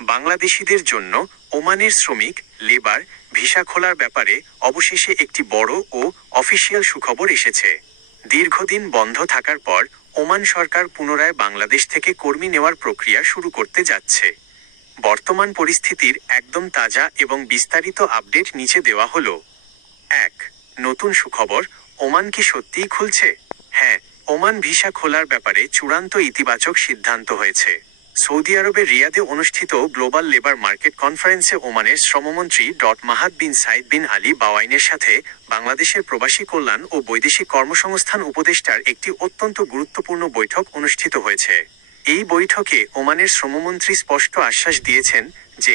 বাংলাদেশিদের জন্য ওমানের শ্রমিক লেবার ভিসা খোলার ব্যাপারে অবশেষে একটি বড় ও অফিসিয়াল সুখবর এসেছে। দীর্ঘদিন বন্ধ থাকার পর ওমান সরকার পুনরায় বাংলাদেশ থেকে কর্মী নেওয়ার প্রক্রিয়া শুরু করতে যাচ্ছে। বর্তমান পরিস্থিতির একদম তাজা এবং বিস্তারিত আপডেট নিচে দেওয়া হলো। ১. নতুন সুখবর, ওমান কি সত্যিই খুলছে? হ্যাঁ, ওমান ভিসা খোলার ব্যাপারে চূড়ান্ত ইতিবাচক সিদ্ধান্ত হয়েছে। সৌদি আরবের রিয়াদে অনুষ্ঠিত গ্লোবাল লেবার মার্কেট কনফারেন্সে ওমানের শ্রমমন্ত্রী মাহাদ বিন সাইদ বিন আলী বাওয়াইনের সাথে বাংলাদেশের প্রবাসী কল্যাণ ও বৈদেশিক কর্মসংস্থান উপদেষ্টার একটি অত্যন্ত গুরুত্বপূর্ণ বৈঠক অনুষ্ঠিত হয়েছে। এই বৈঠকে ওমানের শ্রমমন্ত্রী স্পষ্ট আশ্বাস দিয়েছেন যে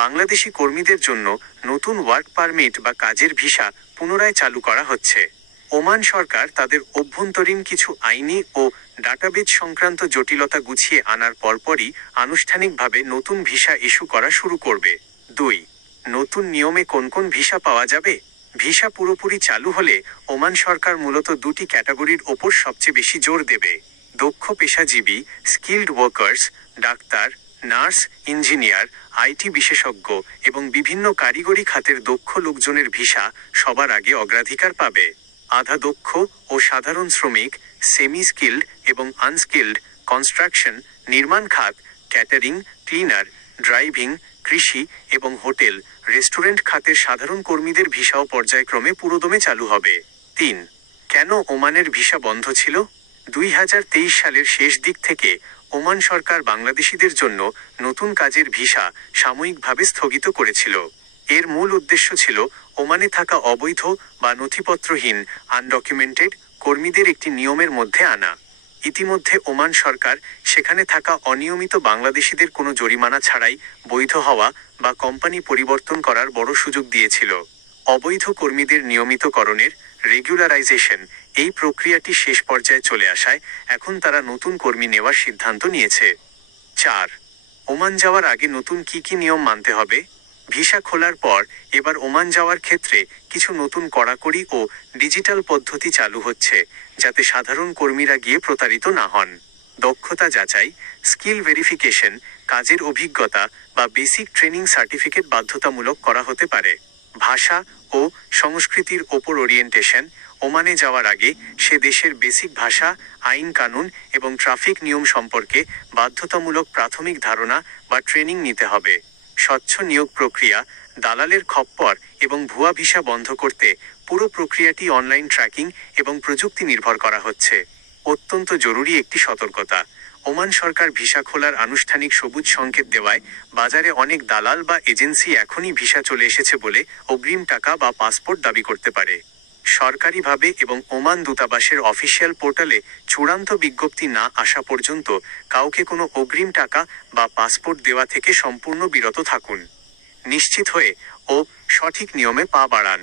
বাংলাদেশি কর্মীদের জন্য নতুন ওয়ার্ক পারমিট বা কাজের ভিসা পুনরায় চালু করা হচ্ছে। ওমান সরকার তাদের অভ্যন্তরীণ কিছু আইনি ও ডাটাবেজ সংক্রান্ত জটিলতা গুছিয়ে আনার পরপরই আনুষ্ঠানিকভাবে নতুন ভিসা ইস্যু করা শুরু করবে। ২. নতুন নিয়মে কোন কোন ভিসা পাওয়া যাবে? ভিসা পুরোপুরি চালু হলে ওমান সরকার মূলত দুটি ক্যাটাগরির ওপর সবচেয়ে বেশি জোর দেবে: দক্ষ পেশাজীবী skilled workers, doctor, nurse, engineer, IT বিশেষজ্ঞ এবং বিভিন্ন কারিগরি খাতের দক্ষ লোকজনের ভিসা সবার আগে অগ্রাধিকার পাবে। আধা দক্ষ ও সাধারণ শ্রমিক, সেমি স্কিল্ড এবং আনস্কিল্ড, কনস্ট্রাকশন, নির্মাণ খাত, ক্যাটারিং, ক্লিনার, ড্রাইভিং, কৃষি এবং হোটেল, রেস্টুরেন্ট খাতের সাধারণ কর্মীদের ভিসাও পর্যায়ক্রমে পুরোদমে চালু হবে। ৩. কেন ওমানের ভিসা বন্ধ ছিল? ২০২৩ সালের শেষ দিক থেকে ওমান সরকার বাংলাদেশিদের জন্য নতুন কাজের ভিসা সাময়িকভাবে স্থগিত করেছিল। এর মূল উদ্দেশ্য ছিল ওমানে থাকা অবৈধ বা নথিপত্রহীন আনডকুমেন্টেড কর্মীদের একটি নিয়মের মধ্যে আনা। ইতিমধ্যে ওমান সরকার সেখানে থাকা অনিয়মিত বাংলাদেশিদের কোনো জরিমানা ছাড়াই বৈধ হওয়া বা কোম্পানি পরিবর্তন করার বড় সুযোগ দিয়েছিল। অবৈধ কর্মীদের নিয়মিতকরণের রেগুলারাইজেশন এই প্রক্রিয়াটি শেষ পর্যায়ে চলে আসায় এখন তারা নতুন কর্মী নেওয়ার সিদ্ধান্ত নিয়েছে। ৪. ওমান যাওয়ার আগে নতুন কি নিয়ম মানতে হবে? ভিসা খোলার পর এবার ওমান যাওয়ার ক্ষেত্রে কিছু নতুন কড়াকড়ি ও ডিজিটাল পদ্ধতি চালু হচ্ছে, যাতে সাধারণ কর্মীরা গিয়ে প্রতারিত না হন। দক্ষতা যাচাই, স্কিল ভেরিফিকেশন, কাজের অভিজ্ঞতা বা বেসিক ট্রেনিং সার্টিফিকেট বাধ্যতামূলক করা হতে পারে। ভাষা ও সংস্কৃতির ওপর ওরিয়েন্টেশন, ওমানে যাওয়ার আগে সে দেশের বেসিক ভাষা, আইন কানুন এবং ট্রাফিক নিয়ম সম্পর্কে বাধ্যতামূলক প্রাথমিক ধারণা বা ট্রেনিং নিতে হবে। স্বচ্ছ নিয়োগ প্রক্রিয়া, দালালের খপ্পর এবং ভুয়া ভিসা বন্ধ করতে পুরো প্রক্রিয়াটি অনলাইন ট্র্যাকিং এবং প্রযুক্তি নির্ভর করা হচ্ছে। অত্যন্ত জরুরি একটি সতর্কতা: ওমান সরকার ভিসা খোলার আনুষ্ঠানিক সবুজ সংকেত দেওয়ায় বাজারে অনেক দালাল বা এজেন্সি এখনই ভিসা চলে এসেছে বলে অগ্রিম টাকা বা পাসপোর্ট দাবি করতে পারে। সরকারিভাবে এবং ওমান দূতাবাসের অফিসিয়াল পোর্টালে চূড়ান্ত বিজ্ঞপ্তি না আসা পর্যন্ত কাউকে কোনো অগ্রিম টাকা বা পাসপোর্ট দেওয়া থেকে সম্পূর্ণ বিরত থাকুন। নিশ্চিত হয়ে ও সঠিক নিয়মে পা বাড়ান।